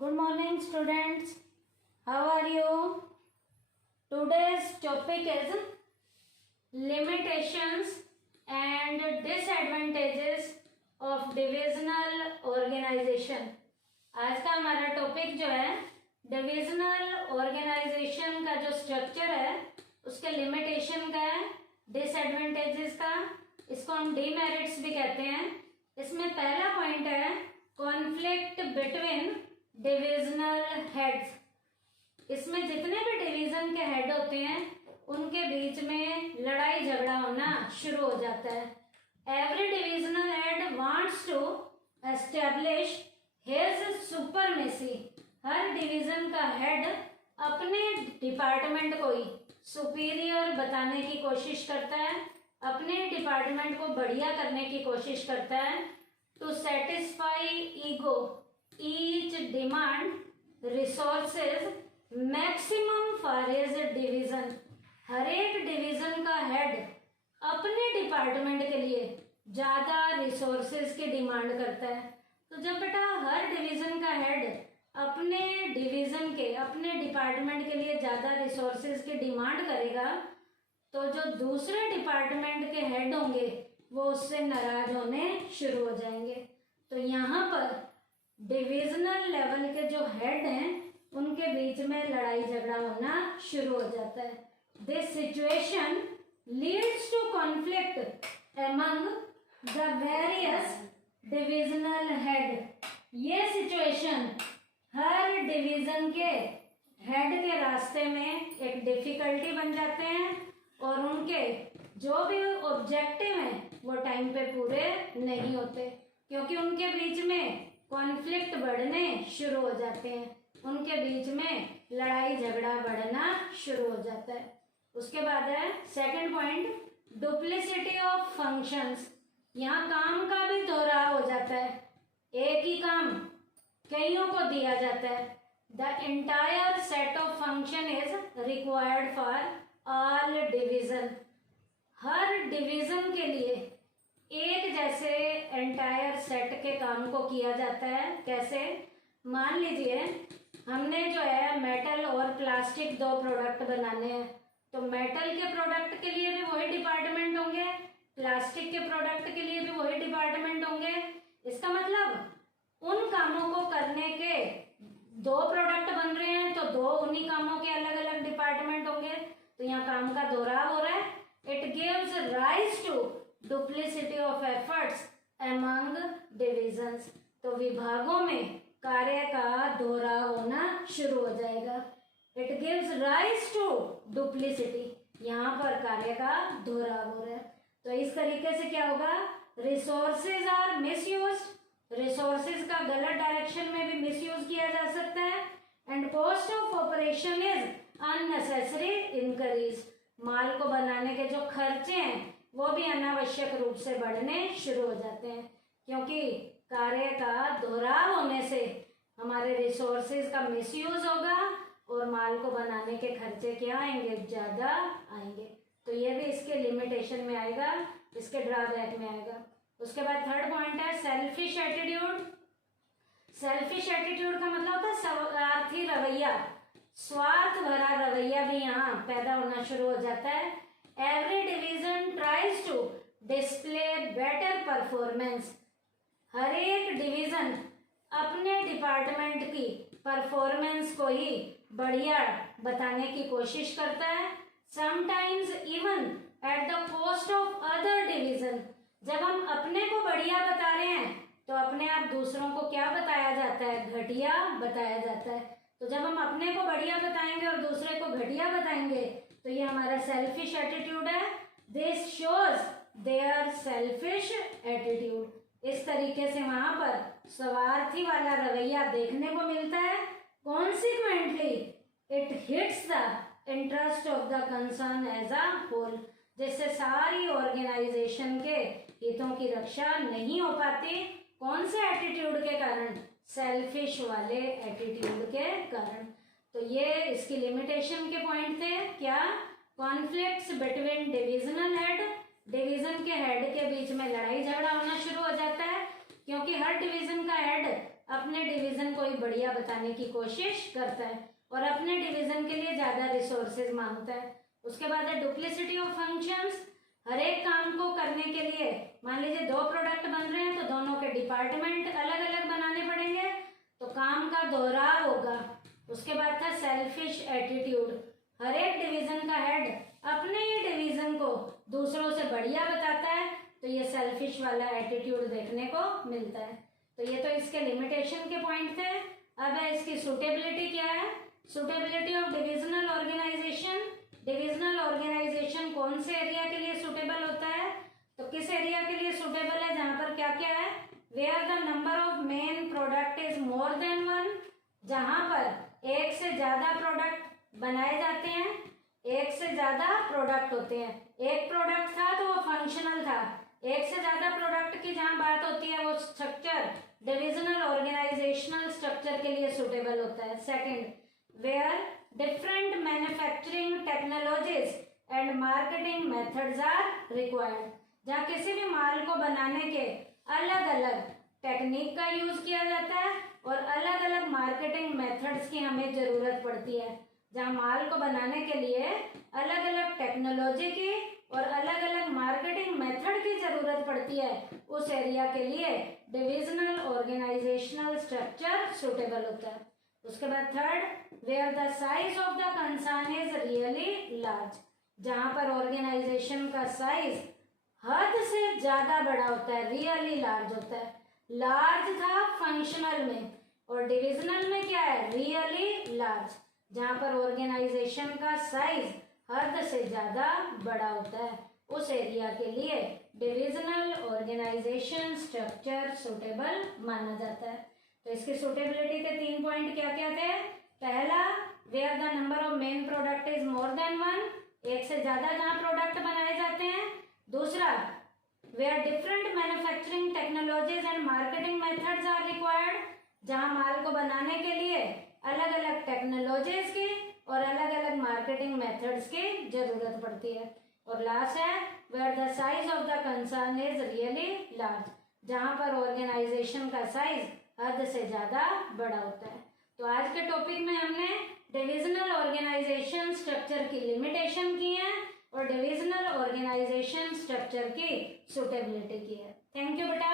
Good morning, students. How are you? Today's topic is limitations and disadvantages of divisional organization. आज का हमारा topic जो है divisional organisation का जो स्ट्रक्चर है उसके लिमिटेशन का है, डिसएडवांटेजेस का, इसको हम डीमेरिट्स भी कहते हैं। इसमें पहला पॉइंट है कॉन्फ्लिक्ट बिटवीन डिविजनल हेड्स। इसमें जितने भी डिवीजन के हेड होते हैं उनके बीच में लड़ाई झगड़ा होना शुरू हो जाता है। Every divisional head wants to establish his supremacy. हर डिवीजन का हेड अपने डिपार्टमेंट को ही सुपीरियर बताने की कोशिश करता है, अपने डिपार्टमेंट को बढ़िया करने की कोशिश करता है। To satisfy ego each demand resources maximum for his division. हर एक डिवीजन का हेड अपने डिपार्टमेंट के लिए ज्यादा रिसोर्सेज की डिमांड करता है। तो जब बेटा हर डिवीजन का हेड अपने डिवीजन के, अपने डिपार्टमेंट के लिए ज्यादा रिसोर्सेज की डिमांड करेगा तो जो दूसरे डिपार्टमेंट के हेड होंगे वो उससे नाराज होने शुरू हो जाएंगे। तो यहाँ पर डिविजनल लेवल के जो हेड हैं उनके बीच में लड़ाई झगड़ा होना शुरू हो जाता है। This situation leads to conflict among the various divisional head. ये सिचुएशन हर डिवीजन के हेड के रास्ते में एक डिफिकल्टी बन जाते हैं और उनके जो भी ऑब्जेक्टिव हैं वो टाइम पे पूरे नहीं होते, क्योंकि उनके बीच में कॉन्फ्लिक्ट बढ़ने शुरू हो जाते हैं, उनके बीच में लड़ाई झगड़ा बढ़ना शुरू हो जाता है। उसके बाद है second point duplicity of functions. यहाँ काम का भी दोहराव हो जाता है, एक ही काम कईयों को दिया जाता है। The entire set of function is required for all division. Her division के लिए एक जैसे एंटायर सेट के काम को किया जाता है। कैसे? मान लीजिए हमने जो है मेटल और प्लास्टिक दो प्रोडक्ट बनाने हैं, तो मेटल के प्रोडक्ट के लिए भी वही डिपार्टमेंट होंगे, प्लास्टिक के प्रोडक्ट के लिए भी वही डिपार्टमेंट होंगे। इसका मतलब उन कामों को करने के दो प्रोडक्ट बन रहे हैं तो दो उन्हीं कामों के अलग अलग डिपार्टमेंट होंगे। तो यहाँ काम का दोहराव हो रहा है। It gives rise to duplicity of efforts among divisions. तो विभागों में कार्य का दोहराव होना शुरू हो जाएगा। It gives rise to duplicity, यहाँ पर कार्य का दोहराव हो रहा है। तो इस तरीके से क्या होगा? Resources are misused. रिसोर्सेज का गलत डायरेक्शन में भी मिसयूज किया जा सकता है। And cost of operation is unnecessary increase. माल को बनाने के जो खर्चे हैं वो भी अनावश्यक रूप से बढ़ने शुरू हो जाते हैं, क्योंकि कार्य का दोहराव होने से हमारे रिसोर्सेज का मिसयूज होगा और माल को बनाने के खर्चे क्या आएंगे? ज्यादा आएंगे। तो ये भी इसके लिमिटेशन में आएगा, इसके ड्रॉबैक में आएगा। उसके बाद थर्ड पॉइंट है सेल्फिश एटीट्यूड। सेल्फिश एटीट्यूड का मतलब होता है स्वार्थी रवैया। स्वार्थ भरा रवैया भी यहाँ पैदा होना शुरू हो जाता है। Every division tries to display better performance. हर एक डिवीजन अपने डिपार्टमेंट की परफॉर्मेंस को ही बढ़िया बताने की कोशिश करता है। Sometimes even at the cost of other division. जब हम अपने को बढ़िया बता रहे हैं तो अपने आप दूसरों को क्या बताया जाता है? घटिया बताया जाता है। तो जब हम अपने को बढ़िया बताएंगे और दूसरे को घटिया बताएंगे तो ये हमारा सेल्फिश एटीट्यूड है। This shows their selfish attitude. इस तरीके से वहां पर स्वार्थी वाला रवैया देखने को मिलता है। Consequently it hits the interest of the concern as a whole. जिससे सारी ऑर्गेनाइजेशन के हितों की रक्षा नहीं हो पाती। कौन से एटीट्यूड के कारण? सेल्फिश वाले एटीट्यूड के कारण। तो ये इसकी लिमिटेशन के पॉइंट थे। क्या? Conflicts between divisional head. Division के हेड के बीच में लड़ाई झगड़ा होना शुरू हो जाता है, क्योंकि हर डिवीजन का हेड अपने डिवीजन को ही बढ़िया बताने की कोशिश करता है और अपने डिवीजन के लिए ज़्यादा रिसोर्सेज मांगता है। उसके बाद है डुप्लिसिटी ऑफ फंक्शंस। हर एक काम को करने के लिए मान लीजिए 2 प्रोडक्ट बन रहे हैं तो दोनों के डिपार्टमेंट अलग अलग बनाने पड़ेंगे, तो काम का दोहराव होगा। उसके बाद था सेल्फिश एटीट्यूड। हर एक डिवीजन का हेड अपने ही डिवीजन को दूसरों से बढ़िया बताता है, तो ये सेल्फिश वाला एटीट्यूड देखने को मिलता है। तो ये तो इसके लिमिटेशन के पॉइंट थे। अब है इसकी सूटेबिलिटी क्या है। Suitability of divisional organisation. Divisional organisation कौन से एरिया के लिए सूटेबल होता है, तो किस एरिया के लिए सूटेबल है जहां पर क्या क्या है, where the number of main product is more than 1, जहां पर एक से ज्यादा प्रोडक्ट बनाए जाते हैं, एक से ज्यादा प्रोडक्ट होते हैं। एक प्रोडक्ट था तो वो फंक्शनल था, एक से ज्यादा प्रोडक्ट की जहां बात होती है वो स्ट्रक्चर डिविजनल ऑर्गेनाइजेशनल स्ट्रक्चर के लिए सूटेबल होता है। Second, where different manufacturing technologies and marketing methods are required, जहाँ किसी भी माल को बनाने के अलग अलग टेक्निक का यूज किया जाता है और अलग अलग मार्केटिंग मेथड्स की हमें जरूरत पड़ती है। जहाँ माल को बनाने के लिए अलग अलग टेक्नोलॉजी की और अलग अलग मार्केटिंग मेथड की जरूरत पड़ती है, उस एरिया के लिए डिविजनल ऑर्गेनाइजेशनल स्ट्रक्चर सुटेबल होता है। उसके बाद third, where the size of the concern is really large, जहां पर ऑर्गेनाइजेशन का साइज हद से ज्यादा बड़ा होता है, रियली लार्ज होता है। लार्ज था फंक्शनल में और डिविजनल में क्या है, रियली लार्ज, जहां पर ऑर्गेनाइजेशन का साइज हद से ज्यादा बड़ा होता है, उस एरिया के लिए डिविजनल ऑर्गेनाइजेशन स्ट्रक्चर सुटेबल माना जाता है। तो इसकी सुटेबिलिटी के 3 पॉइंट क्या क्या थे। पहला, where the number of main product is more than 1, एक से ज्यादा जहां प्रोडक्ट बनाए जाते हैं। दूसरा, where different manufacturing technologies and marketing methods are required, जहां माल को बनाने के लिए अलग अलग टेक्नोलॉजीज की और अलग अलग मार्केटिंग मेथड्स की जरूरत पड़ती है। और लास्ट है, where the size of the concern is really large, जहां पर ऑर्गेनाइजेशन का साइज हद से ज्यादा बड़ा होता है। तो आज के टॉपिक में हमने डिविजनल ऑर्गेनाइजेशन स्ट्रक्चर की लिमिटेशन की है और डिविजनल ऑर्गेनाइजेशन स्ट्रक्चर की सुटेबिलिटी की है। थैंक यू बेटा।